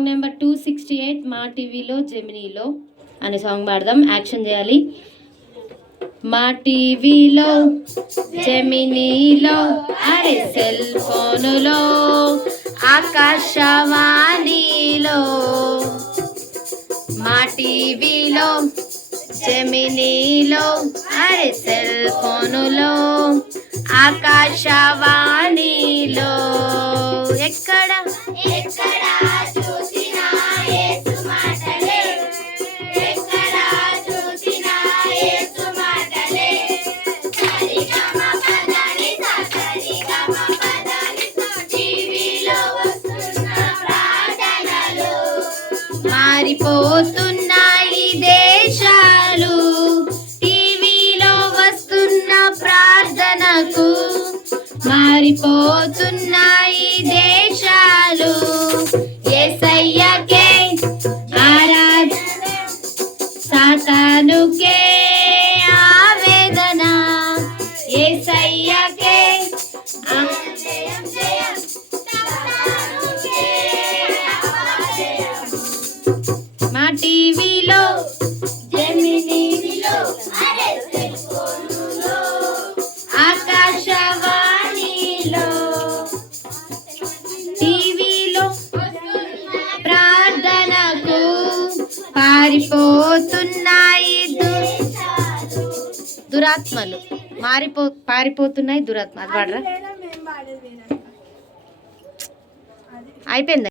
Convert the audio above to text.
Number two sixty eight మా టీవీలో జెమినీలో అనే సాంగ్ పాడదాం. యాక్షన్ చేయాలి. మా టీవీలో జెమినీలో అరే సెల్ ఫోనులో ఆకాశవాణిలో. మా టీవీలో జెమినీలో అరే సెల్ ఫోనులో ఆకాశవాణిలో. ఎక్కడ? ఎక్కడ? పారిపోతున్నాయి దేశాలు. టీవీలో వస్తున్న ప్రార్థనకు మారిపోతున్నాయి దేశాలు. ఏసయ్యకే ఆరాధ సాతానుకే ఆవేదన. ఏసయ్యకే టీవీలో జెమినీలో ఆకాశవాణిలో. టీవీలో ప్రార్థనకు పారిపోతున్నాయి దురాత్మలు. మారిపో పారిపోతున్నాయి దురాత్మ. అది పాడరా? అయిపోయింది?